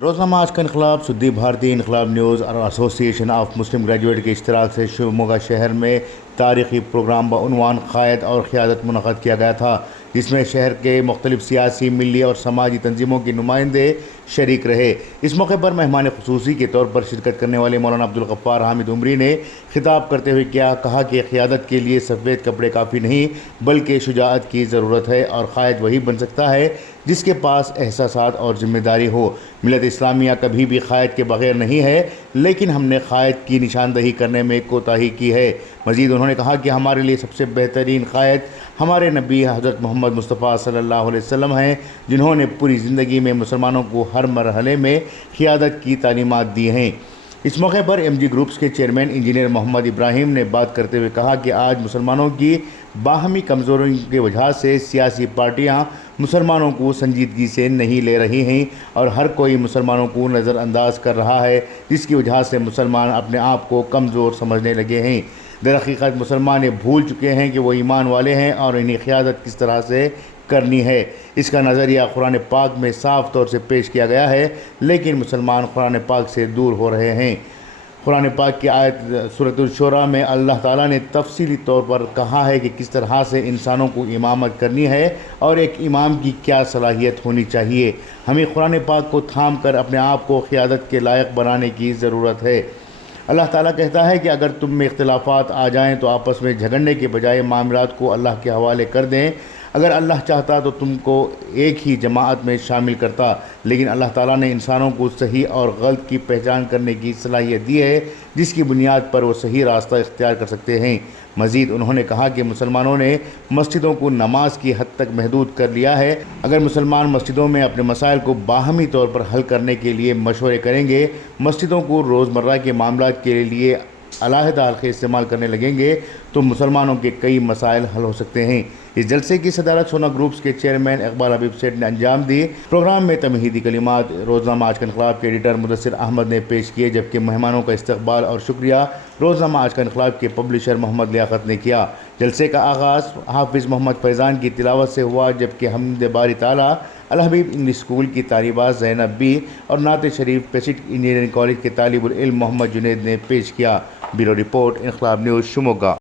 روزنامہ آج کا انقلاب، سدی بھارتی انقلاب نیوز اور ایسوسی ایشن آف مسلم گریجویٹ کے اشتراک سے شیوموگا شہر میں تاریخی پروگرام بعنوان قائد اور قیادت منعقد کیا گیا تھا، جس میں شہر کے مختلف سیاسی، ملی اور سماجی تنظیموں کے نمائندے شریک رہے۔ اس موقع پر مہمان خصوصی کے طور پر شرکت کرنے والے مولانا عبدالغفار حامد عمری نے خطاب کرتے ہوئے کہا کہ قیادت کے لیے سفید کپڑے کافی نہیں بلکہ شجاعت کی ضرورت ہے، اور قائد وہی بن سکتا ہے جس کے پاس احساسات اور ذمہ داری ہو۔ ملت اسلامیہ کبھی بھی قائد کے بغیر نہیں ہے، لیکن ہم نے قائد کی نشاندہی کرنے میں کوتاہی کی ہے۔ مزید انہوں نے کہا کہ ہمارے لیے سب سے بہترین قائد ہمارے نبی حضرت محمد مصطفیٰ صلی اللہ علیہ وسلم ہیں، جنہوں نے پوری زندگی میں مسلمانوں کو ہر مرحلے میں قیادت کی تعلیمات دی ہیں۔ اس موقع پر ایم جی گروپس کے چیئرمین انجینئر محمد ابراہیم نے بات کرتے ہوئے کہا کہ آج مسلمانوں کی باہمی کمزوریوں کی وجہ سے سیاسی پارٹیاں مسلمانوں کو سنجیدگی سے نہیں لے رہی ہیں اور ہر کوئی مسلمانوں کو نظر انداز کر رہا ہے، جس کی وجہ سے مسلمان اپنے آپ کو کمزور سمجھنے لگے ہیں۔ درحقیقت مسلمان یہ بھول چکے ہیں کہ وہ ایمان والے ہیں اور انہیں قیادت کس طرح سے کرنی ہے۔ اس کا نظریہ قرآن پاک میں صاف طور سے پیش کیا گیا ہے، لیکن مسلمان قرآن پاک سے دور ہو رہے ہیں۔ قرآن پاک کی آیت سورۃ الشورى میں اللہ تعالیٰ نے تفصیلی طور پر کہا ہے کہ کس طرح سے انسانوں کو امامت کرنی ہے اور ایک امام کی کیا صلاحیت ہونی چاہیے۔ ہمیں قرآن پاک کو تھام کر اپنے آپ کو قیادت کے لائق بنانے کی ضرورت ہے۔ اللہ تعالیٰ کہتا ہے کہ اگر تم میں اختلافات آ جائیں تو آپس میں جھگڑنے کے بجائے معاملات کو اللہ کے حوالے کر دیں۔ اگر اللہ چاہتا تو تم کو ایک ہی جماعت میں شامل کرتا، لیکن اللہ تعالیٰ نے انسانوں کو صحیح اور غلط کی پہچان کرنے کی صلاحیت دی ہے، جس کی بنیاد پر وہ صحیح راستہ اختیار کر سکتے ہیں۔ مزید انہوں نے کہا کہ مسلمانوں نے مسجدوں کو نماز کی حد تک محدود کر لیا ہے۔ اگر مسلمان مسجدوں میں اپنے مسائل کو باہمی طور پر حل کرنے کے لیے مشورے کریں گے، مسجدوں کو روزمرہ کے معاملات کے لیے علیحدہ حلقے استعمال کرنے لگیں گے، تو مسلمانوں کے کئی مسائل حل ہو سکتے ہیں۔ اس جلسے کی صدارت سونا گروپس کے چیئرمین اقبال حبیب سیٹھ نے انجام دی۔ پروگرام میں تمہیدی کلمات روزنامہ آج کا انقلاب کے ایڈیٹر مدثر احمد نے پیش کیے، جبکہ مہمانوں کا استقبال اور شکریہ روزنامہ آج کا انقلاب کے پبلشر محمد لیاقت نے کیا۔ جلسے کا آغاز حافظ محمد فیضان کی تلاوت سے ہوا، جبکہ حمد باری تعالیٰ الحبیب انگلش اسکول کی طالبات زینب بی اور نعت شریف پیسٹ انجینئرنگ کالج کے طالب العلم محمد جنید نے پیش کیا۔ بیورو رپورٹ انقلاب نیوز شیموگا۔